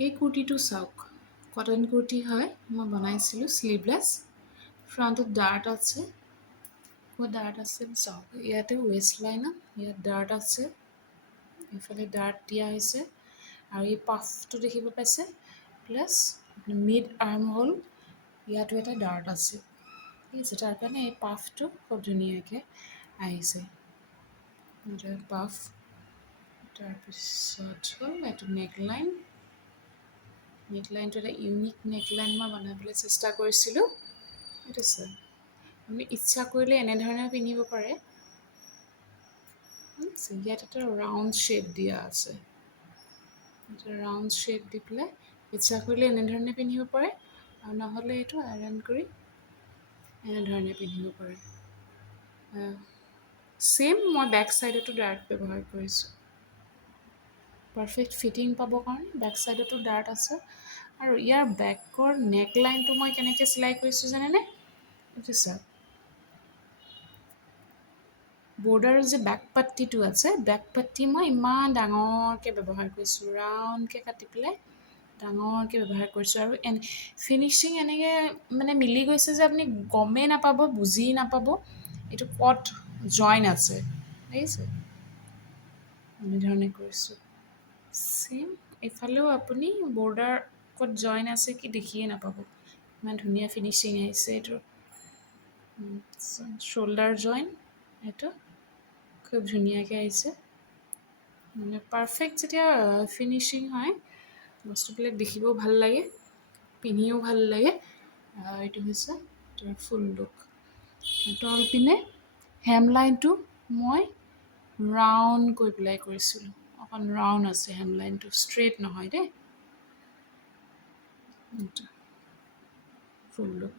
এই কুৰ্তিটো চাওক, কটন কুৰ্তি হয়, মই বনাইছিলোঁ স্লিভলেছ, ফ্ৰণ্টত ডাৰ্ট আছে, ক'ত ডাৰ্ট আছে চাওক, ইয়াতে ৱেষ্ট লাইনত ইয়াত ডাৰ্ট আছে, এইফালে ডাৰ্ট দিয়া হৈছে আৰু এই পাফটো দেখিব পাইছে, প্লাছ মিড আৰ্ম হ'ল ইয়াতো এটা ডাৰ্ট আছে, ঠিক আছে, তাৰ কাৰণে এই পাফটো খুব ধুনীয়াকৈ আহিছে, এটা পাফ, তাৰপিছত হ'ল এইটো নেকলাইন, নেকলাইনটো এটা ইউনিক নেকলাইন মই বনাবলৈ চেষ্টা কৰিছিলোঁ, ঠিক আছে, আপুনি ইচ্ছা কৰিলে এনেধৰণেও পিন্ধিব পাৰে, ঠিক আছে, ইয়াত এটা ৰাউণ্ড শ্বেপ দিয়া আছে, এটা ৰাউণ্ড শ্বেপ দি পেলাই ইচ্ছা কৰিলে এনেধৰণে পিন্ধিব পাৰে আৰু নহ'লে এইটো আইৰণ কৰি এনেধৰণে পিন্ধিব পাৰে। ছেইম মই বেক ছাইডতো ডাৰ্ট ব্যৱহাৰ কৰিছোঁ, পাৰফেক্ট ফিটিং পাবৰ কাৰণে বেক ছাইডতো ডাৰ্ট আছে আৰু ইয়াৰ বেকৰ নেকলাইনটো মই কেনেকৈ চিলাই কৰিছোঁ জানেনে, বুজিছা, বৰ্ডাৰৰ যে বেক পাট্টিটো আছে, বেক পাট্টি মই ইমান ডাঙৰকৈ ব্যৱহাৰ কৰিছোঁ, ৰাউণ্ডকৈ কাটি পেলাই ডাঙৰকৈ ব্যৱহাৰ কৰিছোঁ আৰু ফিনিচিং এনেকৈ মানে মিলি গৈছে যে আপুনি গমেই নাপাব, বুজি নাপাব এইটো ক'ত জইন আছে, দেখিছে, এনেধৰণে কৰিছোঁ, ছেইম এইফালেও আপুনি বৰ্ডাৰ ক'ত জইন আছে কি দেখিয়ে নাপাব, ইমান ধুনীয়া ফিনিচিং আহিছে এইটোৰ, শ্ব'ল্ডাৰ জইন এইটো খুব ধুনীয়াকৈ আহিছে, মানে পাৰফেক্ট যেতিয়া ফিনিচিং হয় বস্তুবিলাক দেখিবও ভাল লাগে, পিন্ধিও ভাল লাগে, এইটো হৈছে তাৰ ফুল লুক, তল পিনে হেমলাইনটো মই ৰাউণ্ড কৰি পেলাই কৰিছিলোঁ, অকণ ৰাউণ্ড আছে হেমলাইনটো, ষ্ট্ৰেইট নহয় দেই, ফুল লুক।